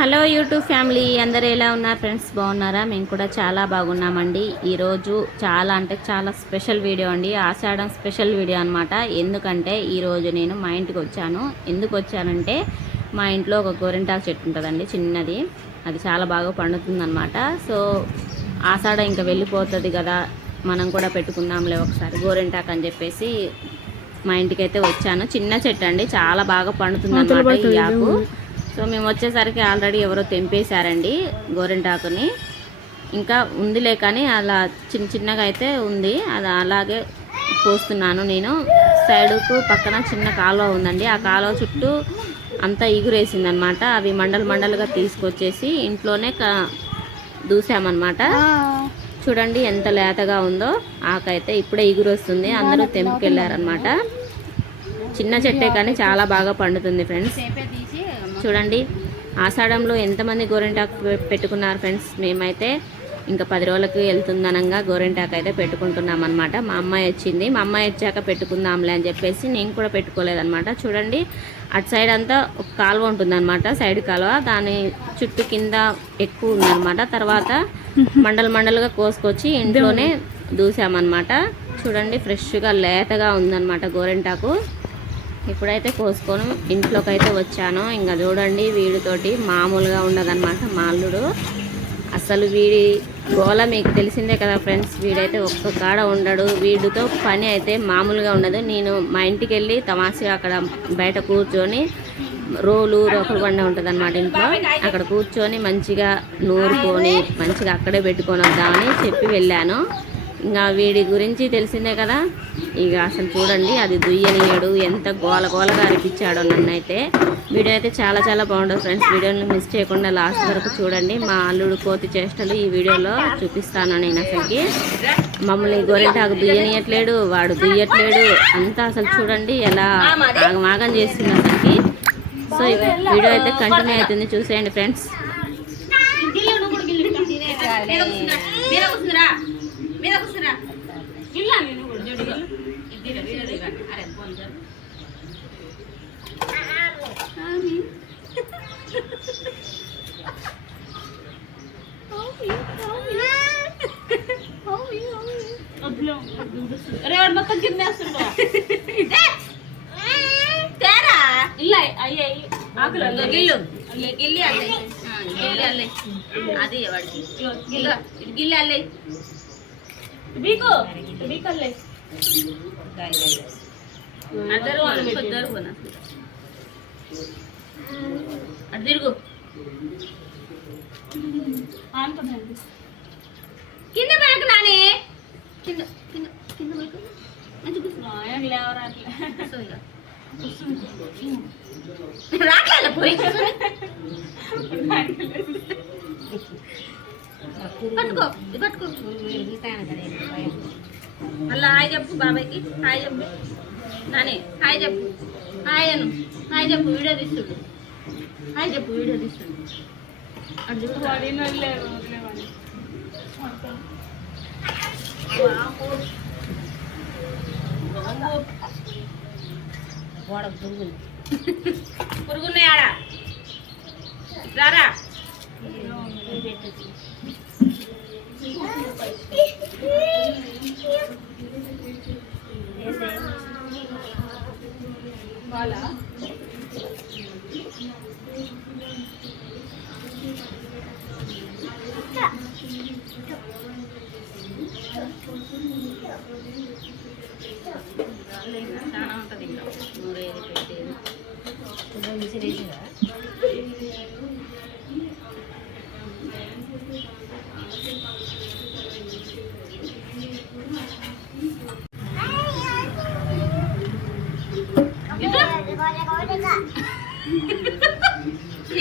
Hello YouTube family అందరూ ఎలా ఉన్నారు ఫ్రెండ్స్? బాగున్నారా? మేము కూడా చాలా బాగున్నామండి. ఈరోజు చాలా అంటే చాలా స్పెషల్ వీడియో అండి. ఆషాఢం స్పెషల్ వీడియో అనమాట ఎందుకంటే ఈరోజు నేను మా ఇంటికి వచ్చాను. ఎందుకు వచ్చానంటే మా ఇంట్లో ఒక గోరింటాకు చెట్టు ఉంటుందండి చిన్నది. అది చాలా బాగా పండుతుందన్నమాట. సో ఆషాఢం ఇంకా వెళ్ళిపోతుంది కదా మనం కూడా పెట్టుకుందాంలే ఒకసారి గోరింటాకు అని చెప్పేసి మా ఇంటికి అయితే వచ్చాను. చిన్న చెట్టు అండి చాలా బాగా పండుతుంది అనమాట ఈ ఆకు సో మేము వచ్చేసరికి ఆల్రెడీ ఎవరో తెంపేశారండి గోరింటాకుని ఇంకా ఉందిలే కానీ అలా చిన్న చిన్నగా అయితే ఉంది. అది అలాగే కోస్తున్నాను నేను. సైడుకు పక్కన చిన్న కాలువ ఉందండి. ఆ కాలువ చుట్టూ అంతా ఎగురేసింది అనమాట అవి మండలు మండలుగా తీసుకొచ్చేసి ఇంట్లోనే క దూసామన్నమాట చూడండి ఎంత లేతగా ఉందో. ఆకైతే ఇప్పుడే ఎగురు వస్తుంది అందరూ తెంపుకెళ్ళారనమాట. చిన్న చెట్టే కానీ చాలా బాగా పండుతుంది ఫ్రెండ్స్. చూడండి. ఆషాఢంలో ఎంతమంది గోరింటాకు పెట్టుకున్నారు ఫ్రెండ్స్? మేమైతే ఇంకా పది రోజులకు వెళ్తుందనంగా గోరింటాకు అయితే పెట్టుకుంటున్నాం అనమాట మా అమ్మాయి వచ్చింది. మా అమ్మాయి వచ్చాక పెట్టుకుందాంలే అని చెప్పేసి నేను కూడా పెట్టుకోలేదన్నమాట. చూడండి. అటు సైడ్ అంతా ఒక కాలువ ఉంటుందన్నమాట. సైడ్ కాలువ. దాని చుట్టూ కింద ఎక్కువ ఉందన్నమాట. తర్వాత మండలు మండలుగా కోసుకొచ్చి ఇంట్లోనే దూసామన్నమాట. చూడండి ఫ్రెష్గా లేతగా ఉందన్నమాట గోరింటాకు. ఇప్పుడైతే కోసుకొని ఇంట్లోకి అయితే వచ్చాను. ఇంకా చూడండి వీడితోటి మామూలుగా ఉండదన్నమాట మా అల్లుడు. అసలు వీడి గోళ మీకు తెలిసిందే కదా ఫ్రెండ్స్ వీడైతే ఒక్క కాడ ఉండడు. వీడితో పని అయితే మామూలుగా ఉండదు. నేను మా ఇంటికి వెళ్ళి తమాషగా అక్కడ బయట కూర్చొని రోలు రోకలు బండ ఉంటుంది అనమాట ఇంట్లో. అక్కడ కూర్చొని మంచిగా నూరుకొని మంచిగా అక్కడే పెట్టుకొని వద్దామని చెప్పి వెళ్ళాను. ఇంకా వీడి గురించి తెలిసిందే కదా. ఇక అసలు చూడండి అది దుయ్యనీయడు ఎంత గోల గోలగా అనిపించాడో నన్ను అయితే వీడియో అయితే చాలా చాలా బాగుంటుంది ఫ్రెండ్స్. వీడియోని మిస్ చేయకుండా లాస్ట్ వరకు చూడండి. మా అల్లుడు కోతి చేష్టలు ఈ వీడియోలో చూపిస్తాను నేను అసలుకి. మమ్మల్ని గోరింటాకు దుయ్యనియట్లేడు వాడు దుయ్యట్లేడు. అంతా అసలు చూడండి ఎలా ఆగమాగం చేస్తుంది అసలుకి. సో వీడియో అయితే కంటిన్యూ అవుతుంది. చూసేయండి ఫ్రెండ్స్. మీద కూర్చురా ఇల్లా గిల్లి అల్లే. అది వాడికి. గిల్లి అల్లే. గిల్లి అల్లే బీకు బీకల్లే అద్దరు కొద్దరు కొన అటు తిరుగు. కింద బ్యాగ్ నాని. కింద కింద కింద పడుకో. లేవరా. రాట్లేదా పోయి. పట్టుకో ఇది పట్టుకో. మళ్ళా హాయ్ చెప్పు బాబాయ్కి. హాయ్ చెప్పు. నాని హాయ్ చెప్పు. హాయ్ అను. హాయ్ చెప్పు వీడియో తీస్తుండు. హాయ్ చెప్పు వీడియో తీస్తుండు. అటు చూడు. వాడిని వదిలేరు వదిలేవాడిని పురుగున్నాయి ఆడ? రారా? ఇంకా నూరేది పెట్టేది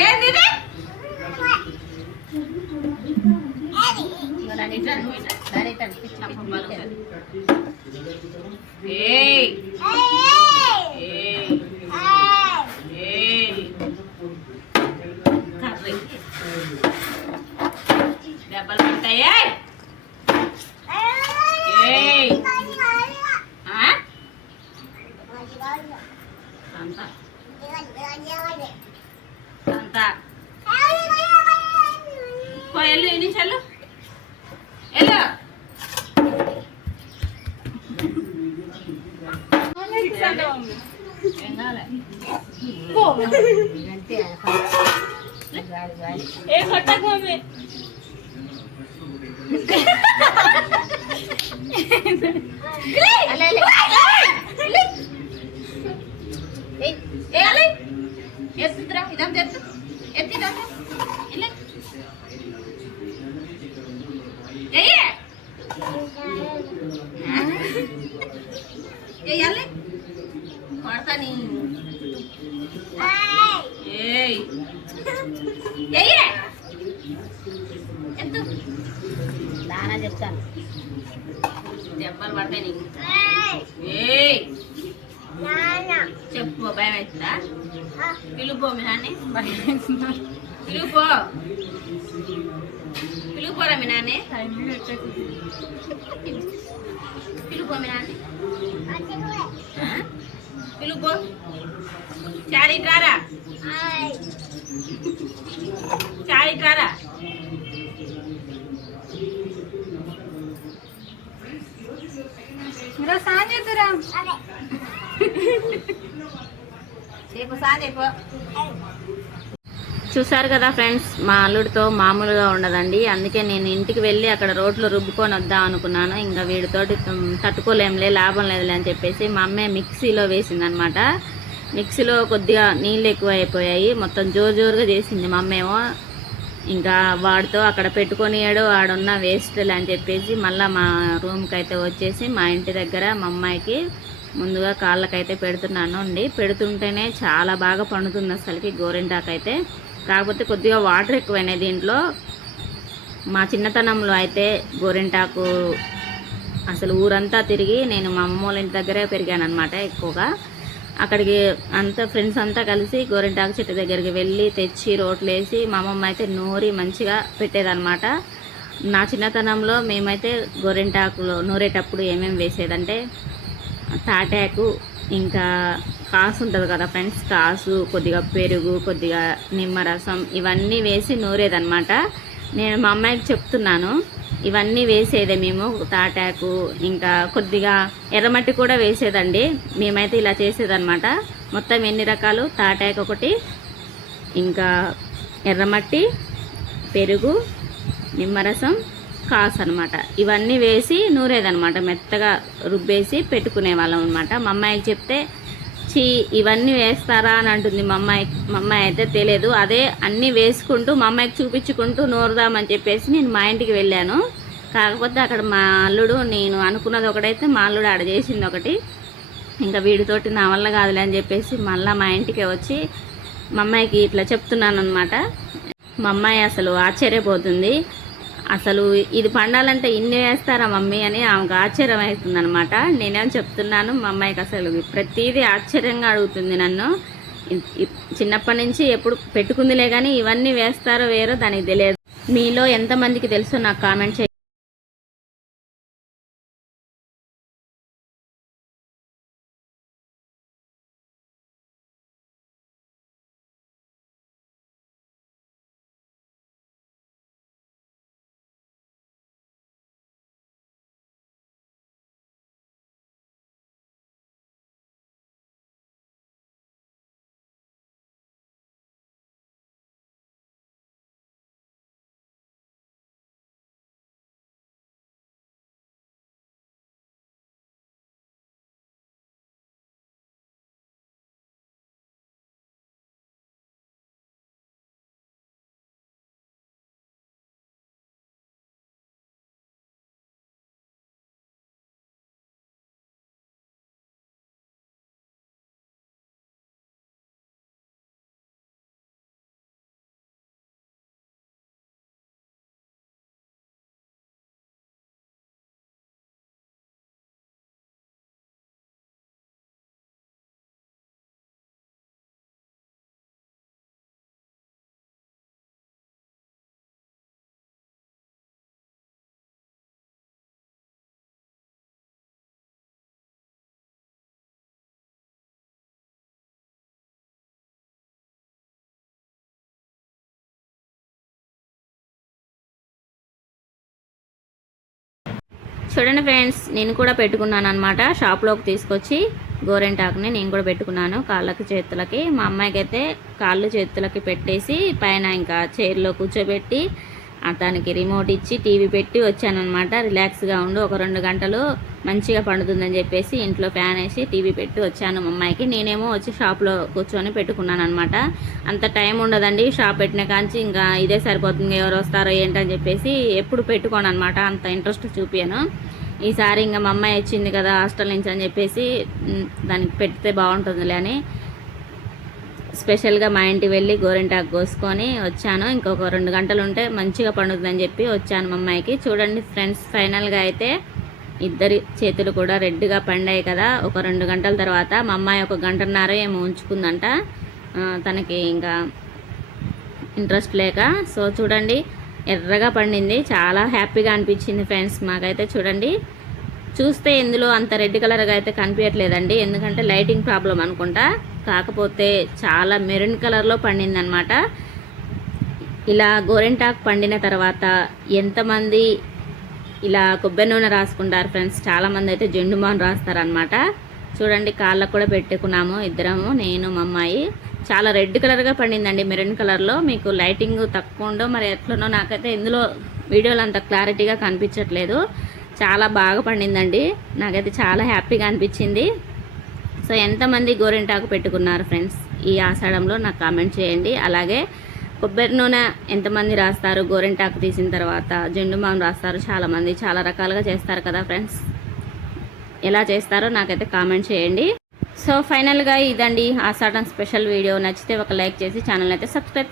ఏంది ఇది? ఇగో దాన్ని ఇట్లా Eu vou comer. Ei, Ale, corta a linha. దెబ్బలు పడతాయి నీకు. ఏయ్! చెప్పు భయం అవుతుందా పిలుపో మీ నాన్ని. పిలుపో. పిలుపోరా మీ నాన్ని. పిలుపో మీ నాన్ని. ఆ? పిలుపో చారీ రారా? చారీ రారా? మీరు చేద్దురా రేపు సాదేపో చూసారు కదా ఫ్రెండ్స్ మా అల్లుడితో మామూలుగా ఉండదండి. అందుకే నేను ఇంటికి వెళ్ళి అక్కడ రోడ్లు రుబ్బుకొని వద్దాం అనుకున్నాను. ఇంకా వీడితోటి తట్టుకోలేంలే లాభం లేదులే అని చెప్పేసి మా అమ్మాయి మిక్సీలో వేసిందనమాట. మిక్సీలో కొద్దిగా నీళ్ళు ఎక్కువ అయిపోయాయి మొత్తం జోరు జోరుగా చేసింది మా అమ్మేమో. ఇంకా వాడితో అక్కడ పెట్టుకొనియాడు ఆడున్న వేస్ట్లు అని చెప్పేసి మళ్ళీ మా రూమ్కి అయితే వచ్చేసి మా ఇంటి దగ్గర మా అమ్మాయికి ముందుగా కాళ్ళకైతే పెడుతున్నాను అండి. పెడుతుంటేనే చాలా బాగా పండుతుంది అసలుకి గోరింటాకు అయితే కాకపోతే కొద్దిగా వాటర్ ఎక్కువైనాయి దీంట్లో. మా చిన్నతనంలో అయితే గోరింటాకు అసలు ఊరంతా తిరిగి నేను మా అమ్మ వాళ్ళ ఇంటి దగ్గరే పెరిగాను అనమాట ఎక్కువగా. అక్కడికి అంతా ఫ్రెండ్స్ అంతా కలిసి గోరింటాకు చెట్టు దగ్గరికి వెళ్ళి తెచ్చి రోట్లు వేసి మా అమ్మమ్మ అయితే నూరి మంచిగా పెట్టేదన్నమాట. నా చిన్నతనంలో మేమైతే గోరింటాకులో నూరేటప్పుడు ఏమేమి వేసేదంటే తాటాకు ఇంకా కాసు ఉంటుంది కదా ఫ్రెండ్స్ కాసు కొద్దిగా పెరుగు కొద్దిగా నిమ్మరసం ఇవన్నీ వేసి నూరేదన్నమాట. నేను మా అమ్మాయికి చెప్తున్నాను ఇవన్నీ వేసేదే మేము తాటాకు ఇంకా కొద్దిగా ఎర్రమట్టి కూడా వేసేదండి. మేమైతే ఇలా చేసేదన్నమాట. మొత్తం ఎన్ని రకాలు? తాటాకు ఒకటి ఇంకా ఎర్రమట్టి పెరుగు నిమ్మరసం కాస్ అనమాట ఇవన్నీ వేసి నూరేదనమాట మెత్తగా రుబ్బేసి పెట్టుకునే వాళ్ళం అనమాట మా అమ్మాయికి చెప్తే మిర్చి ఇవన్నీ వేస్తారా అని అంటుంది మా అమ్మాయి మా అమ్మాయి అయితే తెలియదు. అదే అన్నీ వేసుకుంటూ మా అమ్మాయికి చూపించుకుంటూ నూరుదామని చెప్పేసి నేను మా ఇంటికి వెళ్ళాను. కాకపోతే అక్కడ మా అల్లుడు నేను అనుకున్నది ఒకటైతే మా అల్లుడు ఆడ చేసింది ఒకటి. ఇంకా వీడితోటి నా వల్ల కాదులే అని చెప్పేసి మళ్ళీ మా ఇంటికి వచ్చి మా అమ్మాయికి ఇట్లా చెప్తున్నాను అనమాట మా అమ్మాయి అసలు ఆశ్చర్యపోతుంది. అసలు ఇది పండాలంటే ఇన్ని వేస్తారా మమ్మీ అని ఆమెకు ఆశ్చర్యం అవుతుంది అనమాట నేనేం చెప్తున్నాను మా అమ్మాయికి అసలు ప్రతిదీ ఆశ్చర్యంగా అడుగుతుంది నన్ను. చిన్నప్పటి నుంచి ఎప్పుడు పెట్టుకుందిలే కానీ ఇవన్నీ వేస్తారో వేరో దానికి తెలియదు. మీలో ఎంతమందికి తెలుసో నాకు కామెంట్ చేయండి. చూడండి ఫ్రెండ్స్ నేను కూడా పెట్టుకున్నాను అనమాట షాప్లోకి తీసుకొచ్చి గోరెంటాకుని నేను కూడా పెట్టుకున్నాను. కాళ్ళకి చేతులకి. మా అమ్మాయికి అయితే కాళ్ళు చేతులకి పెట్టేసి పైన ఇంకా చైర్లో కూర్చోబెట్టి ఆ దానికి రిమోట్ ఇచ్చి టీవీ పెట్టి వచ్చానమాట రిలాక్స్గా ఉండు. ఒక రెండు గంటలు మంచిగా పండుతుందని చెప్పేసి ఇంట్లో ఫ్యాన్ వేసి టీవీ పెట్టి వచ్చాను అమ్మాయికి. నేనేమో వచ్చి షాప్లో కూర్చొని పెట్టుకున్నాను అనమాట అంత టైం ఉండదండి. షాప్ పెట్టిన కాంచి ఇంకా ఇదే సరిపోతుంది ఎవరు వస్తారో ఏంటని చెప్పేసి ఎప్పుడు పెట్టుకోను అనమాట అంత ఇంట్రెస్ట్ చూపాను ఈసారి ఇంకా మా అమ్మాయి వచ్చింది కదా హాస్టల్ నుంచి అని చెప్పేసి దానికి పెడితే బాగుంటుందిలే అని స్పెషల్గా మా ఇంటికి వెళ్ళి గోరింటాకు కోసుకొని వచ్చాను. ఇంకొక రెండు గంటలు ఉంటే మంచిగా పండుతుందని చెప్పి వచ్చాను మా అమ్మాయికి. చూడండి ఫ్రెండ్స్ ఫైనల్గా అయితే ఇద్దరి చేతులు కూడా రెడ్గా పండాయి కదా. ఒక రెండు గంటల తర్వాత మా అమ్మాయి ఒక గంటన్నర ఏమో ఉంచుకుందంట. తనకి ఇంకా ఇంట్రెస్ట్ లేక. సో చూడండి ఎర్రగా పండింది. చాలా హ్యాపీగా అనిపించింది ఫ్రెండ్స్. మాకైతే చూడండి చూస్తే ఇందులో అంత రెడ్ కలర్గా అయితే కనిపించట్లేదండి. ఎందుకంటే లైటింగ్ ప్రాబ్లం అనుకుంటా. కాకపోతే చాలా మెరూన్ కలర్లో పండింది అనమాట ఇలా గోరెంటాకు పండిన తర్వాత ఎంతమంది ఇలా కొబ్బరి నూనె రాసుకుంటారు ఫ్రెండ్స్. చాలామంది అయితే జెండు మాన్ రాస్తారనమాట చూడండి కాళ్ళకు కూడా పెట్టుకున్నాము ఇద్దరము నేను మా అమ్మాయి. చాలా రెడ్ కలర్గా పండిందండి మెరూన్ కలర్లో మీకు లైటింగ్ తక్కువ ఉండో మరి ఎట్లనో నాకైతే ఇందులో వీడియోలో అంత క్లారిటీగా కనిపించట్లేదు. చాలా బాగా పండిందండి. నాకైతే చాలా హ్యాపీగా అనిపించింది. సో ఎంతమంది గోరింటాకు పెట్టుకున్నారు ఫ్రెండ్స్? ఈ ఆషాఢంలో నాకు కామెంట్ చేయండి. అలాగే కొబ్బరి నూనె ఎంతమంది రాస్తారు? గోరింటాకు తీసిన తర్వాత జెండు మాం రాస్తారు చాలామంది. చాలా రకాలుగా చేస్తారు కదా ఫ్రెండ్స్? ఎలా చేస్తారో నాకైతే కామెంట్ చేయండి. సో ఫైనల్గా ఇదండి ఆషాఢం స్పెషల్ వీడియో. నచ్చితే ఒక లైక్ చేసి ఛానల్ అయితే సబ్స్క్రైబ్